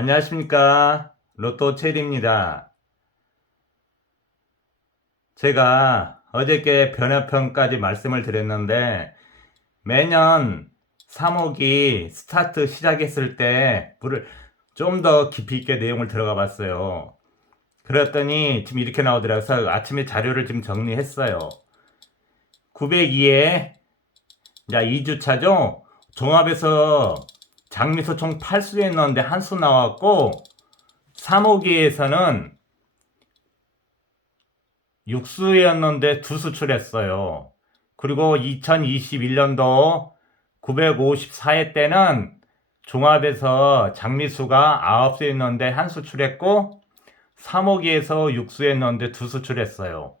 안녕하십니까. 로또 체리입니다. 제가 어저께 변화평까지 말씀을 드렸는데 매년 3호기 스타트 시작했을 때 물을 좀 더 깊이 있게 내용을 들어가 봤어요. 그랬더니 지금 이렇게 나오더라고요. 그래서 아침에 자료를 지금 정리했어요. 902에 2주차죠. 종합에서 장미수 총 8수였는데 한 수 나왔고 3호기에서는 6수였는데 2수 출했어요. 그리고 2021년도 954회 때는 종합에서 장미수가 9수였는데 한 수 출했고 3호기에서 6수였는데 2수 출했어요.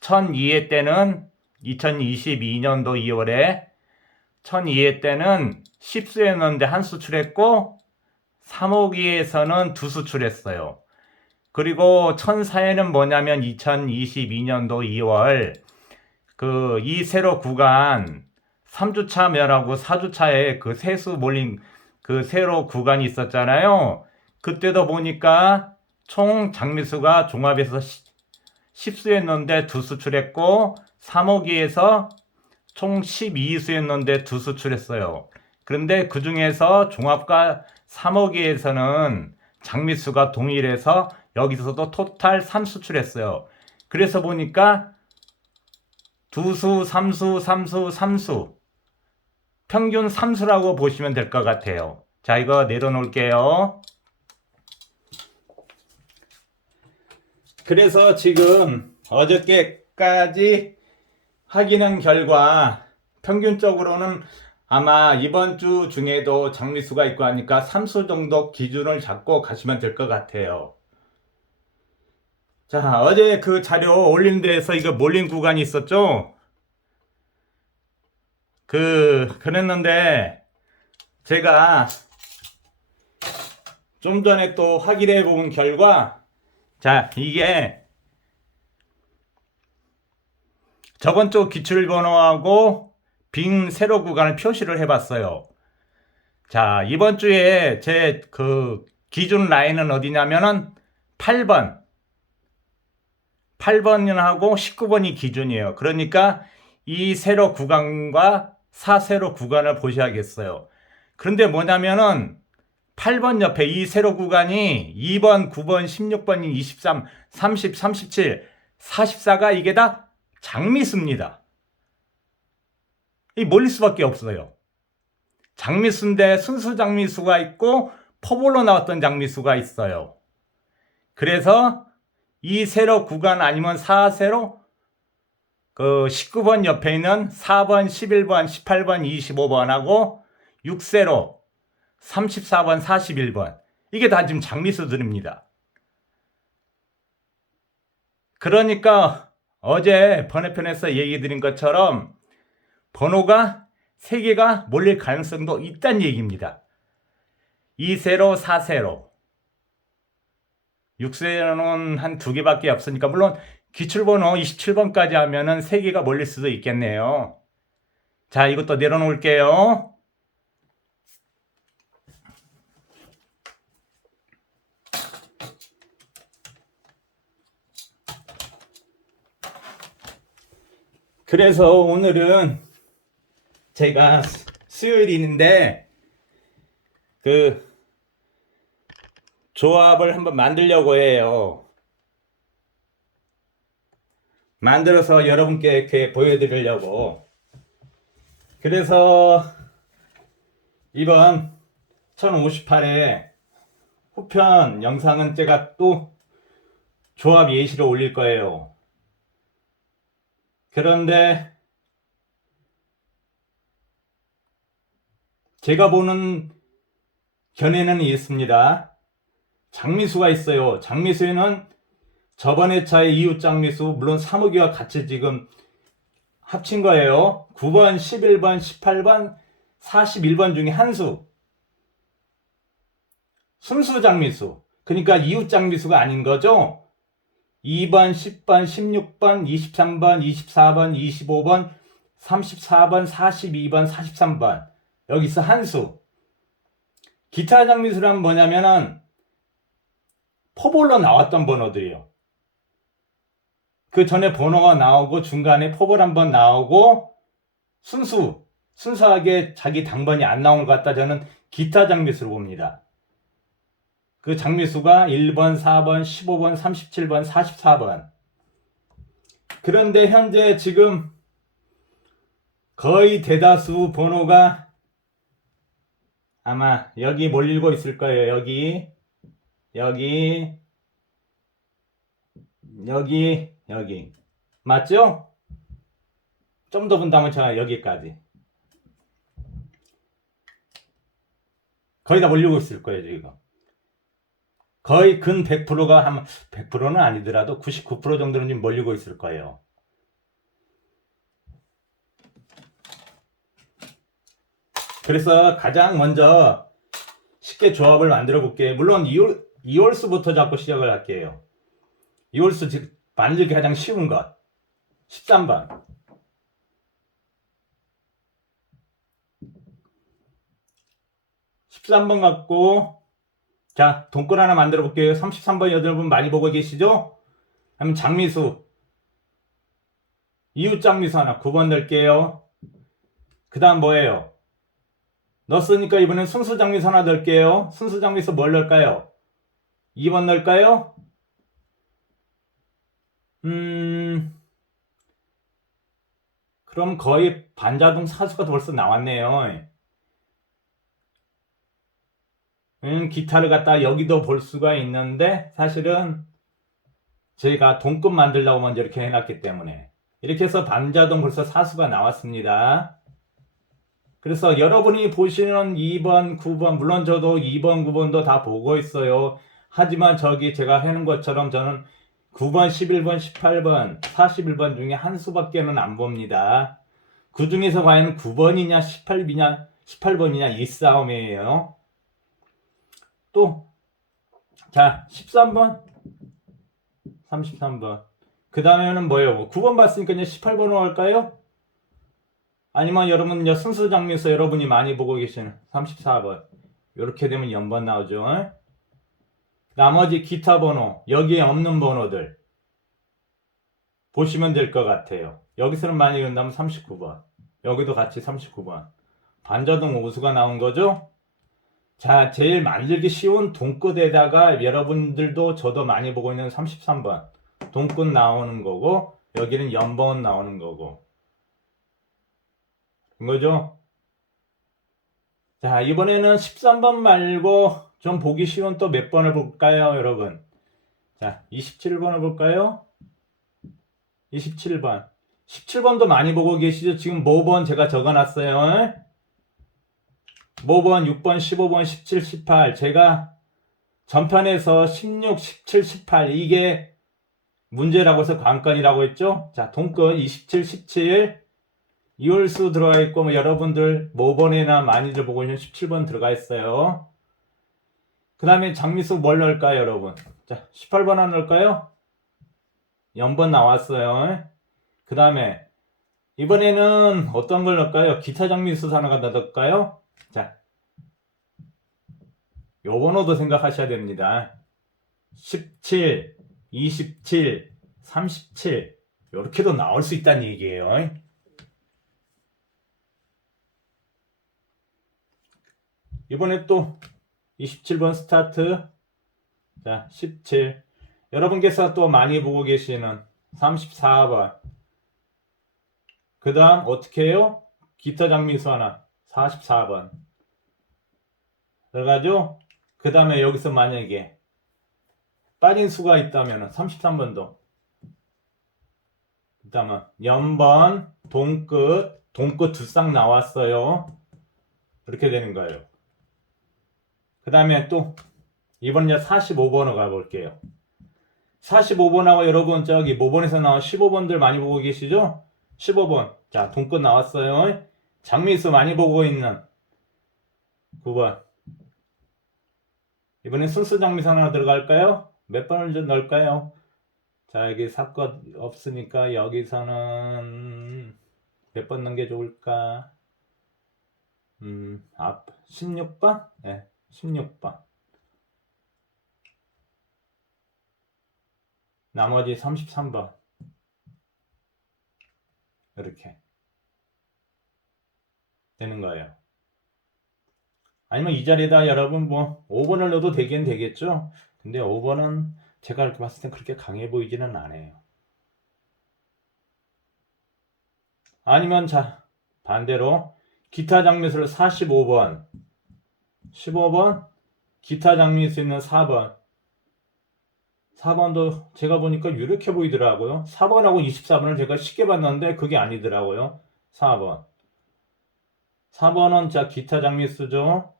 1002회 때는 2022년도 2월에 1002회 때는 10수였는데 한 수 출했고 3호기에서는 2수 출했어요. 그리고 1004회는 뭐냐면 2022년도 2월 이 세로 구간 3주차 멸하고 4주차에 그 세수 몰린 그 세로 구간이 있었잖아요. 그때도 보니까 총 장미수가 종합에서 10수였는데 2수 출했고 3호기에서 총 12수였는데 2수 출했어요. 그런데 그 중에서 종합과 3호기에서는 장미수가 동일해서 여기서도 토탈 3수 출했어요. 그래서 보니까 2수, 3수, 3수, 3수 평균 3수라고 보시면 될 것 같아요. 자, 이거 내려놓을게요. 그래서 지금 어저께까지 확인한 결과 평균적으로는 아마 이번 주 중에도 장미수가 있고 하니까 3수 정도 기준을 잡고 가시면 될 것 같아요. 자, 어제 그 자료 올린 데에서 이거 몰린 구간이 있었죠? 그랬는데 제가 좀 전에 또 확인해 본 결과 자, 이게 저번 주 기출번호하고 빈 세로 구간을 표시를 해봤어요. 자, 이번 주에 제 기준 라인은 어디냐면은 8번하고 19번이 기준이에요. 그러니까 이 세로 구간과 4세로 구간을 보셔야겠어요. 그런데 뭐냐면은 8번 옆에 이 세로 구간이 2번, 9번, 16번, 23, 30, 37, 44가 이게 다 장미수입니다. 이 몰릴 수밖에 없어요. 장미수인데 순수 장미수가 있고 포볼로 나왔던 장미수가 있어요. 그래서 이 세로 구간 아니면 4세로 19번 옆에 있는 4번, 11번, 18번, 25번하고 6세로 34번, 41번 이게 다 지금 장미수들입니다. 그러니까 어제 번외편에서 얘기 드린 것처럼 번호가 3개가 몰릴 가능성도 있다는 얘기입니다. 2세로, 4세로 6세로는 한 2개밖에 없으니까 물론 기출번호 27번까지 하면은 3개가 몰릴 수도 있겠네요. 자, 이것도 내려놓을게요. 그래서 오늘은 제가 수요일인데 조합을 한번 만들려고 해요. 만들어서 여러분께 이렇게 보여드리려고. 그래서 이번 1058회 후편 영상은 제가 또 조합 예시를 올릴 거예요. 그런데 제가 보는 견해는 있습니다. 장미수가 있어요. 장미수에는 저번 회차의 이웃 장미수 물론 3호기와 같이 지금 합친 거예요. 9번, 11번, 18번, 41번 중에 한 수. 순수 장미수. 그러니까 이웃 장미수가 아닌 거죠. 2번, 10번, 16번, 23번, 24번, 25번, 34번, 42번, 43번. 여기서 한 수. 기타 장미수란 뭐냐면은 포볼로 나왔던 번호들이요. 그 전에 번호가 나오고 중간에 포볼 한번 나오고 순수하게 자기 당번이 안 나온 것 같다. 저는 기타 장미수로 봅니다. 그 장미수가 1번, 4번, 15번, 37번, 44번. 그런데 현재 지금 거의 대다수 번호가 아마 여기 몰리고 있을 거예요. 여기. 맞죠? 좀 더 본다면 제가 여기까지. 거의 다 몰리고 있을 거예요, 지금. 거의 근 100%가 한 100%는 아니더라도 99% 정도는 좀 몰리고 있을 거예요. 그래서 가장 먼저 쉽게 조합을 만들어 볼게요. 물론 2홀수부터 잡고 시작을 할게요. 2홀수 만들기 가장 쉬운 것 13번. 13번 갖고 자 동글 하나 만들어 볼게요. 33번 여러분 많이 보고 계시죠? 그럼 장미수 이웃 장미수 하나 9번 넣을게요. 그 다음 뭐예요? 넣었으니까 이번엔 순수 장미수 하나 넣을게요. 순수 장미수 뭘 넣을까요? 2번 넣을까요? 그럼 거의 반자동 사수가 벌써 나왔네요. 기타를 갖다 여기도 볼 수가 있는데 사실은 저희가 동급 만들려고 먼저 이렇게 해놨기 때문에 이렇게 해서 반자동 벌써 사수가 나왔습니다. 그래서 여러분이 보시는 2번, 9번 물론 저도 2번, 9번도 다 보고 있어요. 하지만 저기 제가 해놓은 것처럼 저는 9번, 11번, 18번, 41번 중에 한 수밖에는 안 봅니다. 그 중에서 과연 9번이냐 18번이냐 이 싸움이에요. 또 자 13번 33번 그 다음에는 뭐예요? 9번 봤으니까 이제 18번으로 할까요? 아니면 여러분 순수 장미에서 여러분이 많이 보고 계시는 34번 이렇게 되면 0번 나오죠. 나머지 기타 번호 여기에 없는 번호들 보시면 될 것 같아요. 여기서는 많이 그런다면 39번 여기도 같이 39번 반자동 우수가 나온 거죠. 자, 제일 만들기 쉬운 동끝에다가 여러분들도 저도 많이 보고 있는 33번 동끝 나오는 거고 여기는 연번 나오는 거고 이거죠. 자, 이번에는 13번 말고 좀 보기 쉬운 또 몇 번을 볼까요, 여러분? 자, 27번을 볼까요? 27번 17번도 많이 보고 계시죠? 지금 모번 제가 적어놨어요. 모번 6번, 15번, 17, 18 제가 전편에서 16, 17, 18 이게 문제라고 해서 관건이라고 했죠. 자, 동건 27, 17 이홀수 들어가 있고 뭐 여러분들 모번에나 많이들 보고 있는 17번 들어가 있어요. 그 다음에 장미수 뭘 넣을까요, 여러분? 자, 18번 하나 넣을까요? 0번 나왔어요. 그 다음에 이번에는 어떤 걸 넣을까요? 기타 장미수 하나가 넣을까요? 자, 요 번호도 생각하셔야 됩니다. 17, 27, 37 이렇게도 나올 수 있다는 얘기예요. 이번에 또 27번 스타트. 자, 17 여러분께서 또 많이 보고 계시는 34번 그 다음 어떻게 해요? 기타 장미수 하나 44번 들어가죠? 그 다음에 여기서 만약에 빠진 수가 있다면 33번도 그 다음에 연번 동끝 두 쌍 나왔어요. 이렇게 되는 거예요. 그 다음에 또 이번에 45번으로 가볼게요. 45번하고 여러분 저기 모번에서 나온 15번들 많이 보고 계시죠? 15번 자 동끝 나왔어요. 장미수 많이 보고 있는 9번 이번엔 순수 장미수 하나 들어갈까요? 몇 번을 좀 넣을까요? 자 여기 사건 없으니까 여기서는 몇 번 넣는 게 좋을까? 16번? 네 16번 나머지 33번. 이렇게 되는 거예요. 아니면 이 자리에다 여러분 뭐 5번을 넣어도 되긴 되겠죠. 근데 5번은 제가 이렇게 봤을 땐 그렇게 강해 보이지는 않아요. 아니면 자 반대로 기타 장미수를 45번 15번 기타 장미수 있는 4번 4번도 제가 보니까 유력해 보이더라고요. 4번하고 24번을 제가 쉽게 봤는데 그게 아니더라고요. 4번은 자 기타 장미수죠.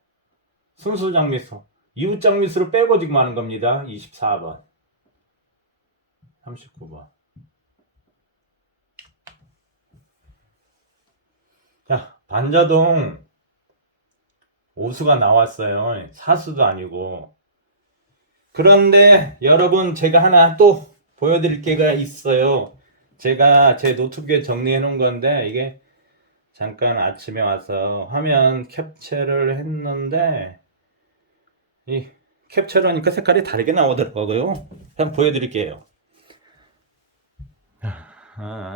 순수 장미수 이웃 장미수를 빼고 지금 하는 겁니다. 24번 39번. 자 반자동 오수가 나왔어요. 사수도 아니고. 그런데 여러분 제가 하나 또 보여드릴 게가 있어요. 제가 제 노트북에 정리해 놓은 건데 이게 잠깐 아침에 와서 화면 캡처를 했는데 이 캡처를 하니까 색깔이 다르게 나오더라고요. 한번 보여드릴게요.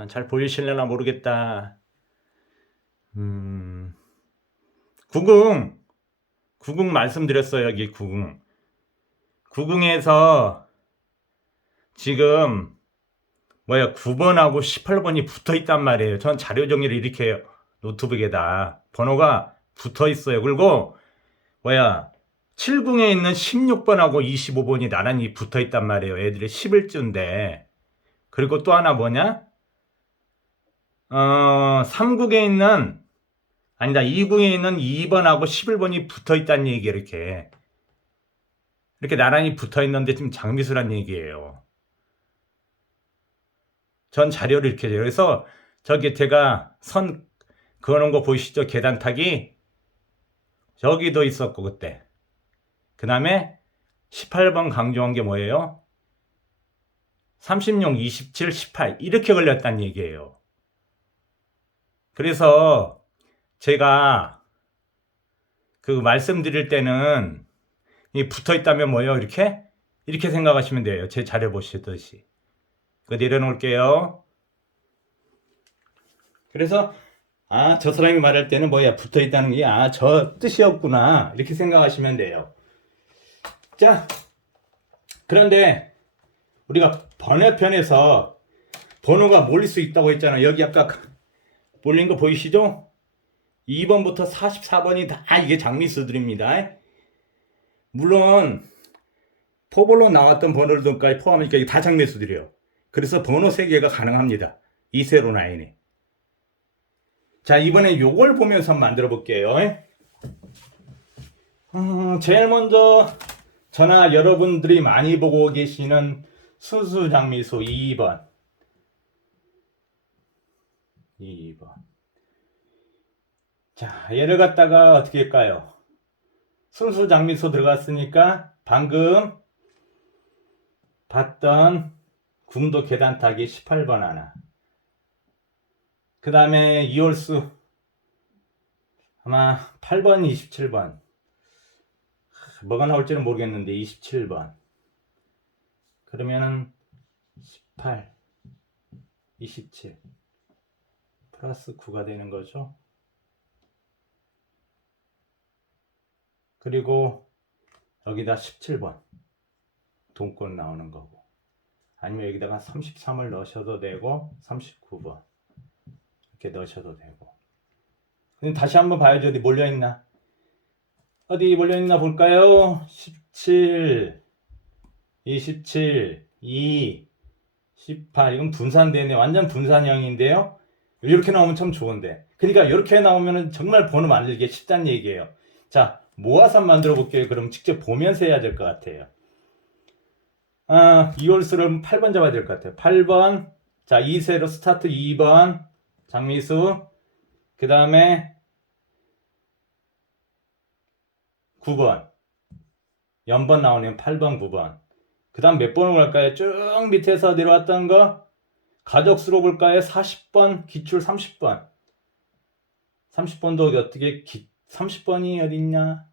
잘 보이실려나 모르겠다. 구궁 말씀드렸어요. 여기 구궁에서 지금 9번하고 18번이 붙어 있단 말이에요. 전 자료 정리를 이렇게 해요. 노트북에다 번호가 붙어 있어요. 그리고 7궁에 있는 16번하고 25번이 나란히 붙어 있단 말이에요. 애들이 11주인데. 그리고 또 하나 뭐냐? 3궁에 있는 아니다. 2궁에 있는 2번하고 11번이 붙어 있다는 얘기예요. 이렇게 나란히 붙어 있는데 지금 장미수란 얘기예요. 전 자료를 이렇게 해요. 그래서 저기 제가 선 그어놓은 거 보이시죠? 계단 타기 저기도 있었고 그때. 그 다음에 18번 강조한 게 뭐예요? 36, 27, 18 이렇게 걸렸다는 얘기예요. 그래서 제가 그 말씀드릴 때는 이 붙어 있다면 뭐예요? 이렇게 생각하시면 돼요. 제 자료 보시듯이. 그 내려놓을게요. 그래서 저 사람이 말할 때는 붙어 있다는 게 저 뜻이었구나 이렇게 생각하시면 돼요. 자, 그런데 우리가 번외편에서 번호가 몰릴 수 있다고 했잖아요. 여기 아까 몰린 거 보이시죠? 2번부터 44번이 다 이게 장미수들입니다. 물론 포볼로 나왔던 번호들까지 포함하니까 이게 다 장미수들이에요. 그래서 번호 3개가 가능합니다. 이 세로 라인에. 자, 이번에 요걸 보면서 만들어 볼게요. 제일 먼저 저나 여러분들이 많이 보고 계시는 순수 장미수 2번. 자, 얘를 갖다가 어떻게 할까요? 순수 장미수 들어갔으니까 방금 봤던 궁도 계단 타기 18번 하나. 그 다음에 이홀수 아마 8번, 27번. 뭐가 나올지는 모르겠는데 27번. 그러면은 18, 27 플러스 9가 되는 거죠. 그리고 여기다 17번 동권 나오는 거고, 아니면 여기다가 33을 넣으셔도 되고 39번 이렇게 넣으셔도 되고. 근데 다시 한번 봐야죠. 어디 몰려있나 볼까요? 17, 27, 2, 18. 이건 분산되네. 완전 분산형인데요. 이렇게 나오면 참 좋은데. 그러니까 이렇게 나오면 정말 번호 만들기 쉽다는 얘기예요. 자, 모아서 만들어 볼게요. 그럼 직접 보면서 해야 될 것 같아요. 이홀수를 8번 잡아야 될 것 같아요. 8번. 자, 2세로 스타트 2번. 장미수. 그 다음에 9번. 연번 나오네요. 8번, 9번. 그 다음 몇 번으로 갈까요? 쭉 밑에서 내려왔던 거. 가족수로 볼까요? 40번, 기출 30번. 30번도 어떻게, 30번이 어딨냐?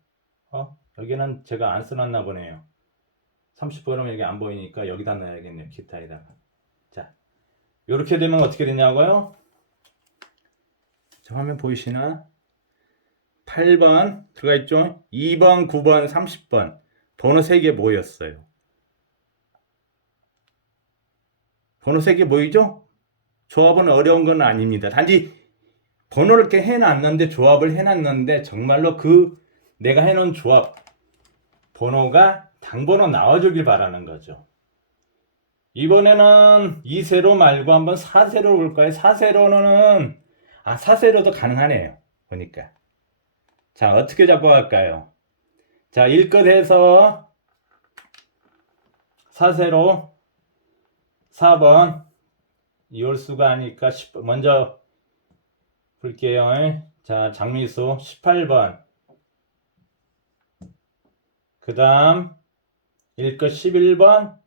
여기는 제가 안 써놨나 보네요. 30번은 여기 안 보이니까 여기다 넣어야겠네요. 기타에다가. 자, 이렇게 되면 어떻게 되냐고요? 자, 화면 보이시나? 8번 들어가 있죠? 2번, 9번, 30번. 번호 3개 모였어요. 번호 3개 모이죠? 조합은 어려운 건 아닙니다. 단지 번호를 이렇게 해놨는데, 조합을 해놨는데, 정말로 내가 해놓은 조합, 번호가 당번호 나와주길 바라는 거죠. 이번에는 2세로 말고 한번 4세로 볼까요? 4세로는, 4세로도 가능하네요. 보니까. 자, 어떻게 잡아갈까요? 자, 1끝 해서 4세로 4번 이월수가 하니까 먼저 볼게요. 자, 장미수 18번. 그 다음 1끝 11번.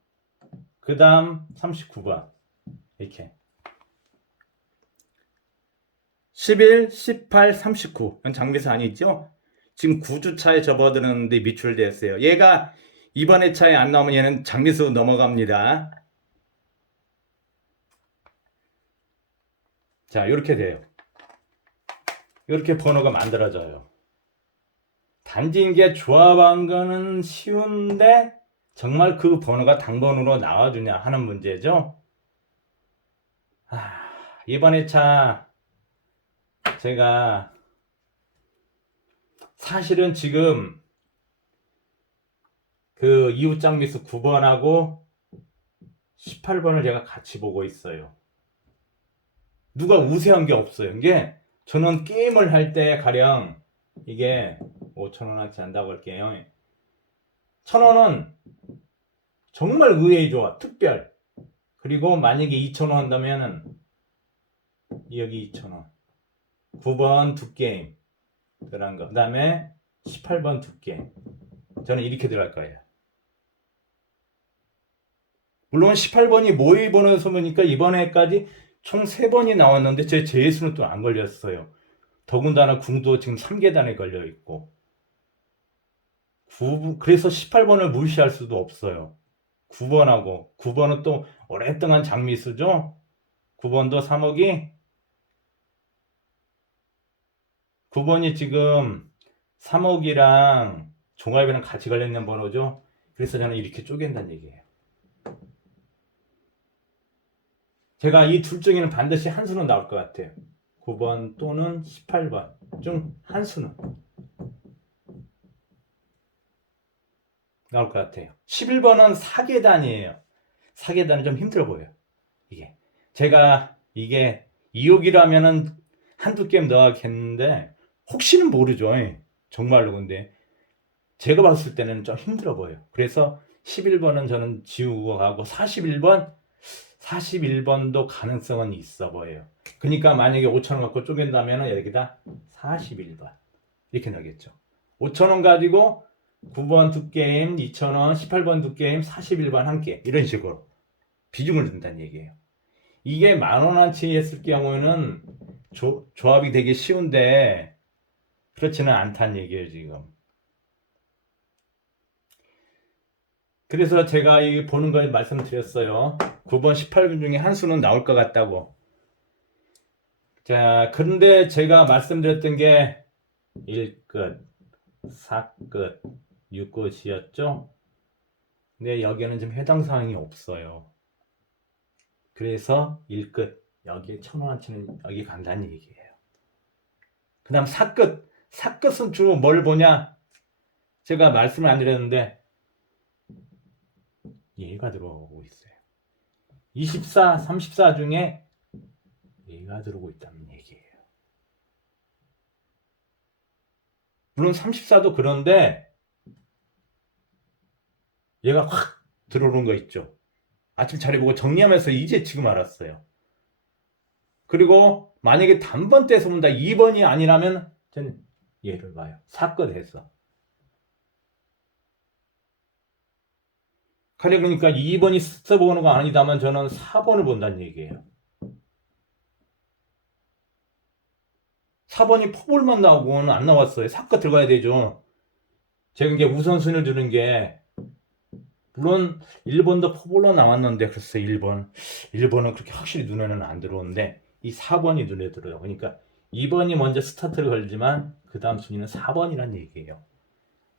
그 다음 39번. 이렇게 11, 18, 39. 이건 장미수 아니죠? 지금 9주차에 접어드는데 미출됐어요. 얘가 이번 회차에 안 나오면 얘는 장미수 넘어갑니다. 자, 이렇게 돼요. 이렇게 번호가 만들어져요. 단지 이게 조합한 거는 쉬운데 정말 그 번호가 당번으로 나와주냐 하는 문제죠. 이번 회차 제가 사실은 지금 그 이웃장미수 9번하고 18번을 제가 같이 보고 있어요. 누가 우세한 게 없어요. 이게 저는 게임을 할 때 가령 이게 5,000원어치 한다고 할게요. 1,000원은 정말 의외의 조합, 특별. 그리고 만약에 2,000원 한다면은 여기 2,000원. 9번 두 게임 들어간 거. 그 다음에 18번 두 게임. 저는 이렇게 들어갈 거예요. 물론 18번이 모의 번호 소문이니까 이번에까지 총 3번이 나왔는데 제 제수는 또 안 걸렸어요. 더군다나 궁도 지금 3계단에 걸려 있고. 그래서 18번을 무시할 수도 없어요. 9번은 또 오랫동안 장미수죠. 9번도 3억이 9번이 지금 3억이랑 종합이랑 같이 걸려있는 번호죠. 그래서 저는 이렇게 쪼갠다는 얘기예요. 제가 이 둘 중에는 반드시 한 수는 나올 것 같아요. 9번 또는 18번 중 한 수는 나올 것 같아요. 11번은 4계단이에요. 4계단은 좀 힘들어 보여요. 제가 이게 2억이라면은 한두 게임 넣어야겠는데 혹시는 모르죠. 정말로. 근데 제가 봤을 때는 좀 힘들어 보여요. 그래서 11번은 저는 지우고 가고 41번도 가능성은 있어 보여요. 그러니까 만약에 5,000원 갖고 쪼갠다면 여기다 41번 이렇게 넣겠죠. 5,000원 가지고 9번 두 게임 2,000원, 18번 두 게임 41번 한 개 이런 식으로 비중을 둔다는 얘기예요. 이게 10,000원어치 했을 경우에는 조합이 되게 쉬운데 그렇지는 않다는 얘기예요 지금. 그래서 제가 이 보는 걸 말씀드렸어요. 9번 18번 중에 한 수는 나올 것 같다고. 자, 그런데 제가 말씀드렸던 게 1끝, 4끝, 6끝이었죠. 근데 여기에는 지금 해당 사항이 없어요. 그래서 1끝, 여기에 1,000원어치는 여기 간다는 얘기예요. 그 다음 4끝은 주로 뭘 보냐? 제가 말씀을 안 드렸는데 얘가 들어오고 있어요. 24, 34 중에 얘가 들어오고 있다는 얘기예요. 물론 34도 그런데 얘가 확 들어오는 거 있죠. 아침 차려보고 정리하면서 이제 지금 알았어요. 그리고 만약에 단번 떼서 본다 2번이 아니라면 저는 얘를 봐요. 4끝 해서. 그러니까 2번이 써보는 거 아니다면 저는 4번을 본다는 얘기예요. 4번이 포볼만 나오고는 안 나왔어요. 4끝 들어가야 되죠. 제가 이게 우선순위를 두는 게 물론 1번도 포볼로 나왔는데 글쎄 1번은 그렇게 확실히 눈에는 안 들어오는데 이 4번이 눈에 들어요. 그러니까 2번이 먼저 스타트를 걸지만 그 다음 순위는 4번이란 얘기예요.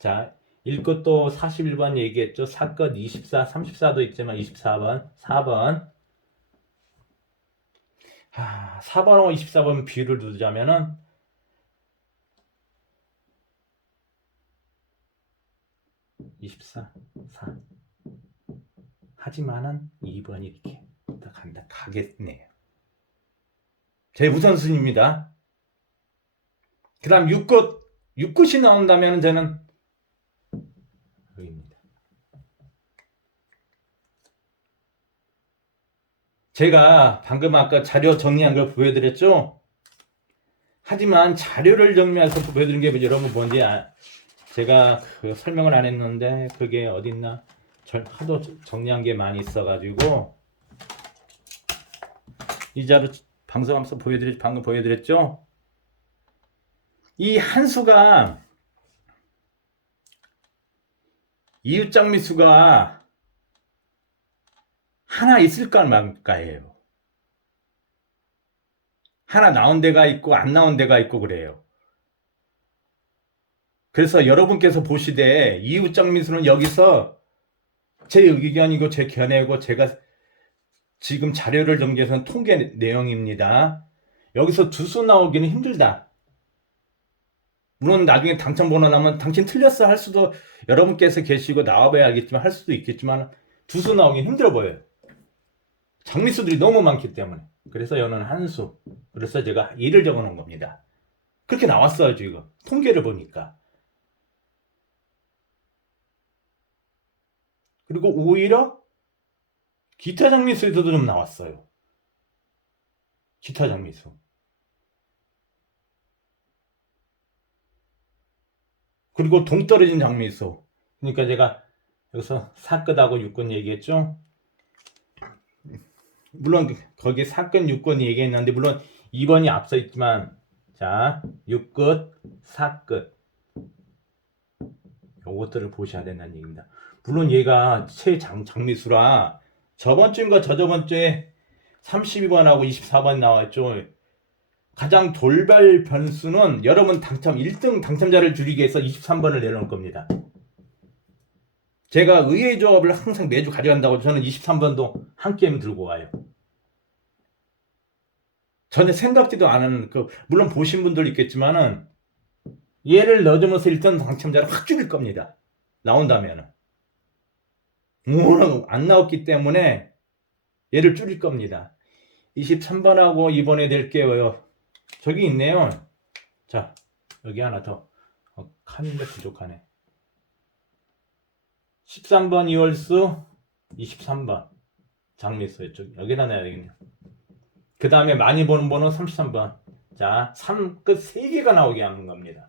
자, 1끝도 41번 얘기했죠. 4끝 24, 34도 있지만 24번, 4번. 4번하고 24번 비율을 두자면은 24, 4. 하지만은 2번이 이렇게 가겠네요. 제 우선순위입니다. 그 다음 6끝이 나온다면 저는 여기입니다. 제가 방금 아까 자료 정리한 걸 보여드렸죠? 하지만 자료를 정리해서 보여드린 게 여러분 뭔지 제가 그 설명을 안 했는데 그게 어딨나? 하도 정리한 게 많이 있어가지고 이 자료 방송하면서 방금 보여드렸죠? 이 한수가 이웃장미수가 하나 있을까 말까예요. 하나 나온 데가 있고 안 나온 데가 있고 그래요. 그래서 여러분께서 보시되 이웃장미수는 여기서 제 의견이고 제 견해고 제가 지금 자료를 정리해서 통계 내용입니다. 여기서 두수 나오기는 힘들다. 물론 나중에 당첨번호 나면 당신 틀렸어 할 수도 여러분께서 계시고 나와봐야 알겠지만 할 수도 있겠지만 두수 나오기 힘들어 보여요. 장미수들이 너무 많기 때문에. 그래서 여는 한수. 그래서 제가 2를 적어 놓은 겁니다. 그렇게 나왔어요 지금 통계를 보니까. 그리고 오히려 기타 장미수에서도 좀 나왔어요. 기타 장미수. 그리고 동떨어진 장미수. 그러니까 제가 여기서 4끝하고 6끝 얘기했죠. 물론 거기에 4끝 6끝 얘기했는데 물론 2번이 앞서 있지만 자 6끝 4끝 요것들을 보셔야 된다는 얘기입니다. 물론 얘가 장미수라 저번 주인가 저저번 주에 32번하고 24번 나왔죠. 가장 돌발 변수는 여러분 1등 당첨자를 줄이기 위해서 23번을 내놓을 겁니다. 제가 의외의 조합을 항상 매주 가져간다고 저는 23번도 한 게임 들고 와요. 전혀 생각지도 않은 물론 보신 분들 있겠지만은 얘를 넣어주면서 1등 당첨자를 확 줄일 겁니다. 나온다면은 안 나왔기 때문에 얘를 줄일 겁니다. 23번하고 2번에 낼게요. 저기 있네요. 자 여기 하나 더 칸인데 부족하네. 13번 이월수 23번 장미수였죠. 여기다 내야 되겠네요. 그 다음에 많이 보는 번호 33번. 자 3끝 3개가 나오게 하는 겁니다.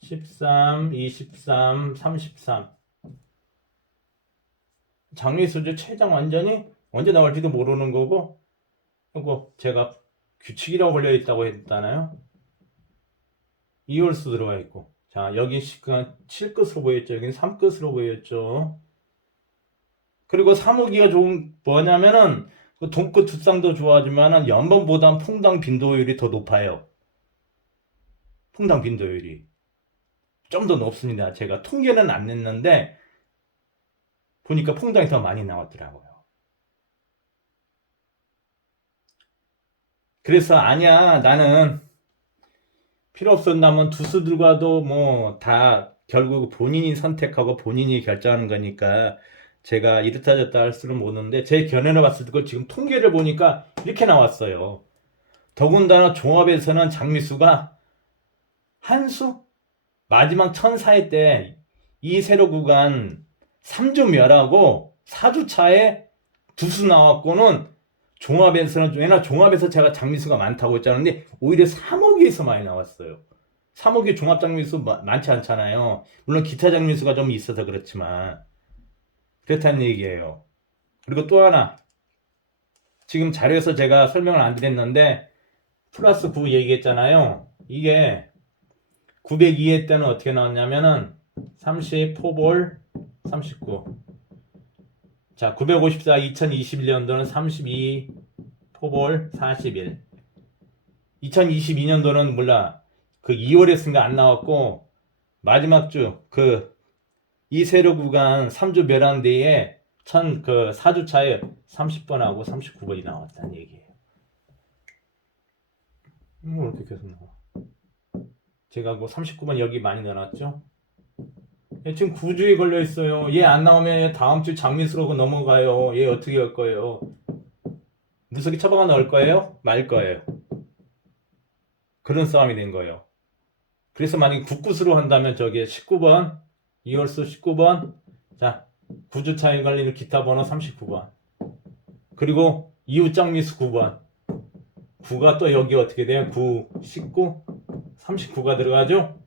13, 23, 33 장미수주 최장 완전히 언제 나올지도 모르는 거고 그리고 제가 규칙이라고 걸려있다고 했잖아요. 2월수 들어가 있고 자 여기 7끝으로 보였죠. 여기는 3끝으로 보였죠. 그리고 3호기가 좋은 뭐냐면은 동끝 두쌍도 좋아하지만은 연번보단 퐁당 빈도율이 더 높아요. 퐁당 빈도율이 좀 더 높습니다. 제가 통계는 안 냈는데 보니까 퐁당이 더 많이 나왔더라고요. 그래서 아니야 나는 필요 없었다면 두수들과도 뭐 다 결국 본인이 선택하고 본인이 결정하는 거니까 제가 이렇다 저렇다 할 수는 없는데 제 견해를 봤을 때 지금 통계를 보니까 이렇게 나왔어요. 더군다나 종합에서는 장미수가 한수 마지막 1004회 때 이 세로 구간 3주 멸하고 4주 차에 두수 나왔고는 종합에서는 왜냐 종합에서 제가 장미수가 많다고 했잖아요. 오히려 3호기에서 많이 나왔어요. 3호기 종합 장미수 많지 않잖아요. 물론 기타 장미수가 좀 있어서 그렇지만 그렇다는 얘기예요. 그리고 또 하나 지금 자료에서 제가 설명을 안 드렸는데 플러스 9 얘기했잖아요. 이게 902회 때는 어떻게 나왔냐면은 30 포볼 39. 자, 954 2021년도는 32 포볼 41. 2022년도는 몰라. 그 2월에 쓴 거 안 나왔고 마지막 주 그 이세로 구간 3주 멸한대에 그 4주차에 30번하고 39번이 나왔다는 얘기예요. 왜 이렇게 계속 나와? 제가 뭐 39번 여기 많이 넣어놨죠? 얘 지금 9주에 걸려 있어요. 얘 안 나오면 얘 다음 주 장미수로 넘어가요. 얘 어떻게 할 거예요? 무석이 처박아 넣을 거예요? 말 거예요? 그런 싸움이 된 거예요. 그래서 만약에 국구수로 한다면 저기 19번, 이월수 19번, 자, 9주 차에 걸리는 기타 번호 39번. 그리고 이웃장미수 9번. 9가 또 여기 어떻게 돼요? 9, 19, 39가 들어가죠?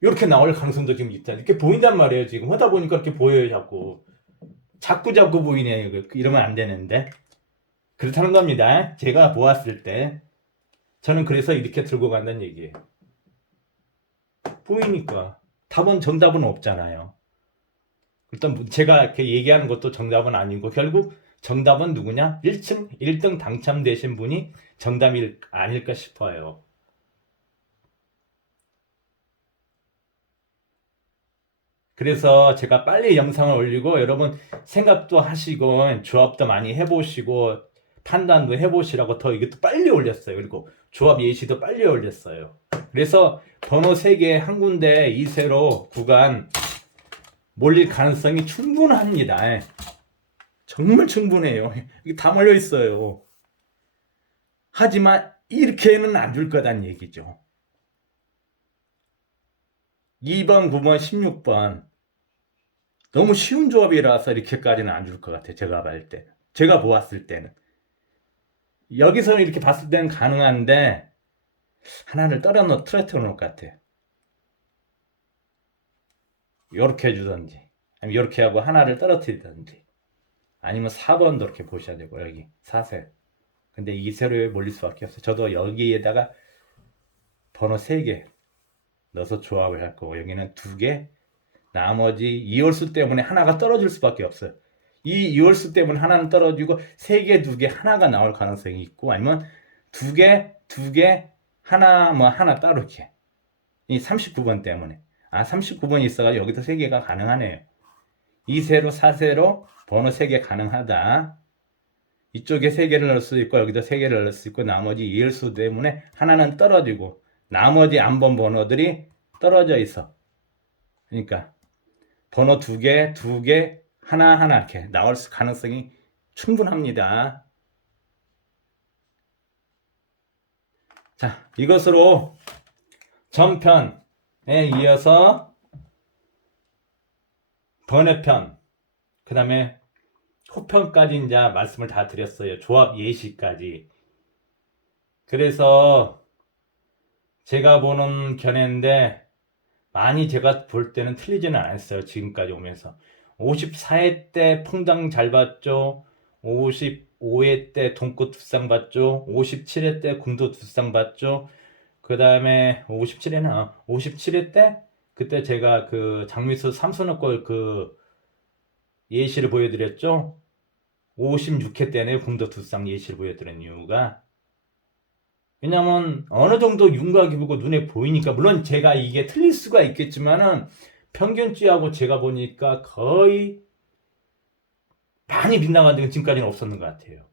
이렇게 나올 가능성도 지금 있다. 이렇게 보인단 말이에요. 지금 하다 보니까 이렇게 보여요. 자꾸 보이네요. 이러면 안 되는데. 그렇다는 겁니다. 제가 보았을 때. 저는 그래서 이렇게 들고 간다는 얘기예요. 보이니까. 정답은 없잖아요. 일단 제가 이렇게 얘기하는 것도 정답은 아니고 결국 정답은 누구냐? 1등 당첨되신 분이 정답이 아닐까 싶어요. 그래서 제가 빨리 영상을 올리고 여러분 생각도 하시고 조합도 많이 해보시고 판단도 해보시라고 더 이게 또 빨리 올렸어요. 그리고 조합 예시도 빨리 올렸어요. 그래서 번호 3개 한 군데 이세로 구간 몰릴 가능성이 충분합니다. 정말 충분해요. 이게 다 몰려 있어요. 하지만 이렇게는 안 줄 거다는 얘기죠. 2번, 9번, 16번 너무 쉬운 조합이라서 이렇게까지는 안 줄 것 같아요. 제가 보았을 때는. 여기서는 이렇게 봤을 때는 가능한데 하나를 떨어뜨려 놓을 것 같아요. 이렇게 해주든지 아니면 이렇게 하고 하나를 떨어뜨리든지 아니면 4번도 이렇게 보셔야 되고 여기 4세. 근데 2세로에 몰릴 수밖에 없어요. 저도 여기에다가 번호 3개 넣어서 조합을 할 거고 여기는 2개 나머지 이월수 때문에 하나가 떨어질 수밖에 없어요. 이 이월수 때문에 하나는 떨어지고 3개, 2개 하나가 나올 가능성이 있고 아니면 2개, 2개 하나 하나 따로 이렇게 이 39번 때문에 39번이 있어가 여기도 3개가 가능하네요. 2세로 4세로 번호 3개 가능하다. 이쪽에 3개를 넣을 수 있고 여기도 3개를 넣을 수 있고 나머지 이월수 때문에 하나는 떨어지고 나머지 안 본 번호들이 떨어져 있어. 그러니까 번호 2개, 2개, 하나 이렇게 나올 가능성이 충분합니다. 자, 이것으로 전편에 이어서 번외편, 그 다음에 후편까지 이제 말씀을 다 드렸어요. 조합 예시까지. 그래서 제가 보는 견해인데 많이 제가 볼 때는 틀리지는 않았어요. 지금까지 오면서 54회 때 퐁당 잘 봤죠. 55회 때 동구 두쌍 봤죠. 57회 때 궁도 두쌍 봤죠. 그 다음에 57회 때 그때 제가 그 장미수 삼선업골 그 예시를 보여드렸죠. 56회 때는 궁도 두쌍 예시를 보여드린 이유가 왜냐면 어느 정도 윤곽이 보고 눈에 보이니까 물론 제가 이게 틀릴 수가 있겠지만은 평균치하고 제가 보니까 거의 많이 빗나간 적은 지금까지는 없었는 것 같아요.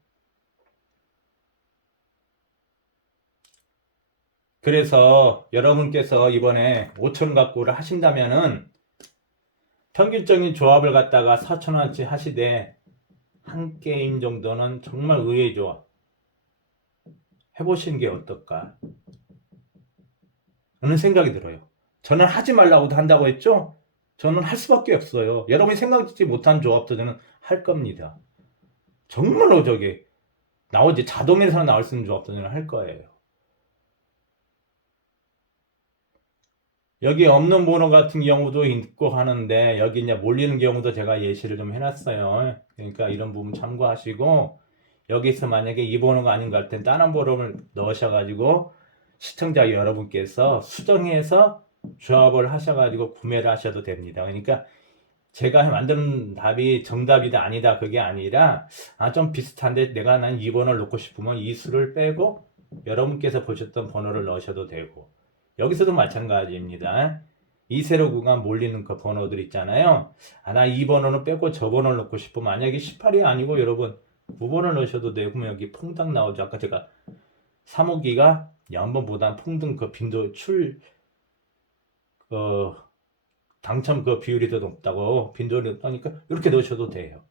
그래서 여러분께서 이번에 5,000원 갖고를 하신다면은 평균적인 조합을 갖다가 4,000원어치 하시되 한 게임 정도는 정말 의외의 조합 해보시는 게 어떨까 하는 생각이 들어요. 저는 하지 말라고도 한다고 했죠? 저는 할 수밖에 없어요. 여러분이 생각지 못한 조합도 저는 할 겁니다. 정말로 저게 나오지 자동에서 나올 수 있는 조합도 저는 할 거예요. 여기 없는 번호 같은 경우도 있고 하는데 여기 이제 몰리는 경우도 제가 예시를 좀 해놨어요. 그러니까 이런 부분 참고하시고 여기서 만약에 이 번호가 아닌 것 같을 땐 다른 번호를 넣으셔가지고 시청자 여러분께서 수정해서 조합을 하셔가지고 구매를 하셔도 됩니다. 그러니까 제가 만드는 답이 정답이다 아니다 그게 아니라 좀 비슷한데 내가 난 2번을 넣고 싶으면 이 수를 빼고 여러분께서 보셨던 번호를 넣으셔도 되고, 여기서도 마찬가지입니다. 이 세로 구간 몰리는 그 번호들 있잖아요. 나 이 번호는 빼고 저 번호를 넣고 싶어. 만약에 18이 아니고 여러분 9번을 넣으셔도 되고, 그러면 여기 퐁당 나오죠. 아까 제가 3호기가 연번보다 퐁등 그 빈도 당첨 그 비율이 더 높다고, 빈도를 높다니까 이렇게 넣으셔도 돼요.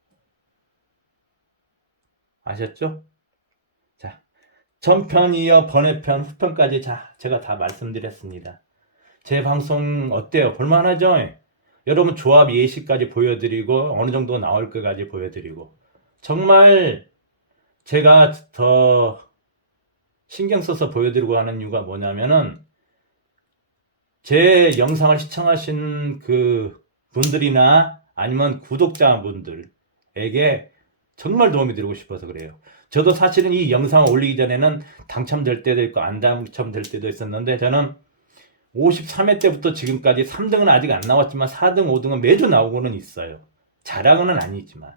아셨죠? 자, 전편 이어 번외편 후편까지 제가 다 말씀드렸습니다. 제 방송 어때요? 볼만하죠? 여러분 조합 예시까지 보여드리고 어느 정도 나올 것까지 보여드리고, 정말 제가 더 신경 써서 보여드리고 하는 이유가 뭐냐면은 제 영상을 시청하신 그 분들이나 아니면 구독자분들에게 정말 도움이 드리고 싶어서 그래요. 저도 사실은 이 영상을 올리기 전에는 당첨될 때도 있고 안 당첨될 때도 있었는데, 저는 53회 때부터 지금까지 3등은 아직 안 나왔지만 4등, 5등은 매주 나오고는 있어요. 자랑은 아니지만.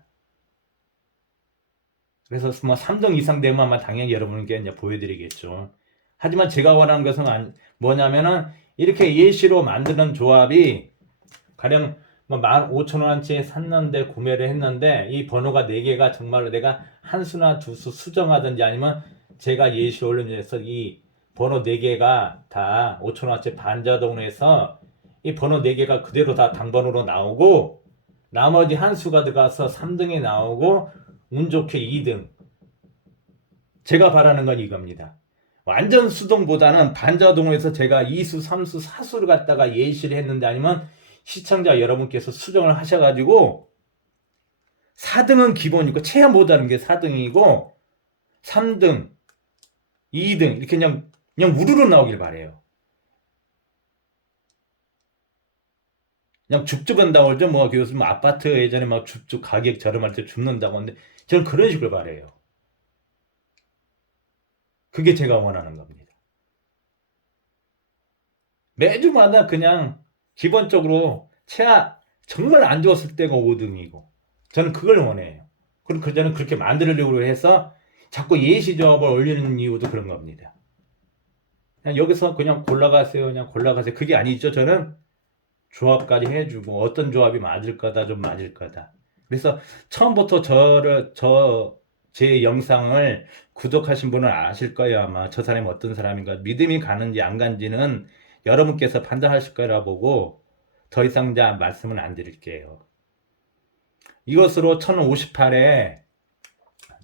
그래서 뭐 3등 이상 되면 아마 당연히 여러분께 이제 보여드리겠죠. 하지만 제가 원하는 것은 뭐냐면은 이렇게 예시로 만드는 조합이 가령 뭐 15,000원어치 샀는데 구매를 했는데 이 번호가 4개가 정말로 내가 한 수나 두 수 수정하든지 아니면 제가 예시 올려서 이 번호 4개가 다 5,000원어치 반자동으로 해서 이 번호 4개가 그대로 다 당번으로 나오고 나머지 한 수가 들어가서 3등이 나오고 운 좋게 2등. 제가 바라는 건 이겁니다. 완전 수동보다는 반자동에서 제가 2수, 3수, 4수를 갖다가 예시를 했는데, 아니면 시청자 여러분께서 수정을 하셔가지고 4등은 기본이고 최하 못하는 게 4등이고 3등, 2등 이렇게 그냥 우르르 나오길 바래요. 그냥 줍줍한다고 그러죠. 뭐 교수님 아파트 예전에 막 줍줍 가격 저렴할 때 줍는다고 하는데 저는 그런 식으로 바래요. 그게 제가 원하는 겁니다. 매주마다 그냥 기본적으로 최하 정말 안 좋았을 때가 5등이고 저는 그걸 원해요. 그럼 저는 그렇게 만들려고 해서 자꾸 예시 조합을 올리는 이유도 그런 겁니다. 그냥 여기서 그냥 골라가세요. 그냥 골라가세요. 그게 아니죠. 저는 조합까지 해주고 어떤 조합이 맞을 거다, 좀 맞을 거다. 그래서 처음부터 제 영상을 구독하신 분은 아실 거예요. 아마 저 사람이 어떤 사람인가, 믿음이 가는지 안 가는지는 여러분께서 판단하실 거라 보고 더 이상 말씀은 안 드릴게요. 이것으로 1058회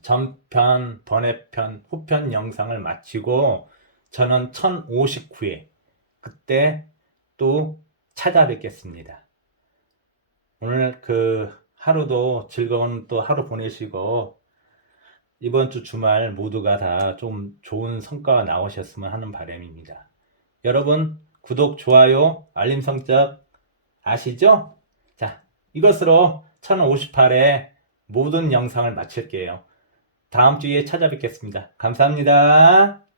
전편, 번외편, 후편 영상을 마치고 저는 1059회 그때 또 찾아뵙겠습니다. 오늘 그 하루도 즐거운 또 하루 보내시고 이번 주 주말 모두가 다 좀 좋은 성과가 나오셨으면 하는 바람입니다. 여러분 구독, 좋아요, 알림 설정 아시죠? 자, 이것으로 1058회 모든 영상을 마칠게요. 다음 주에 찾아뵙겠습니다. 감사합니다.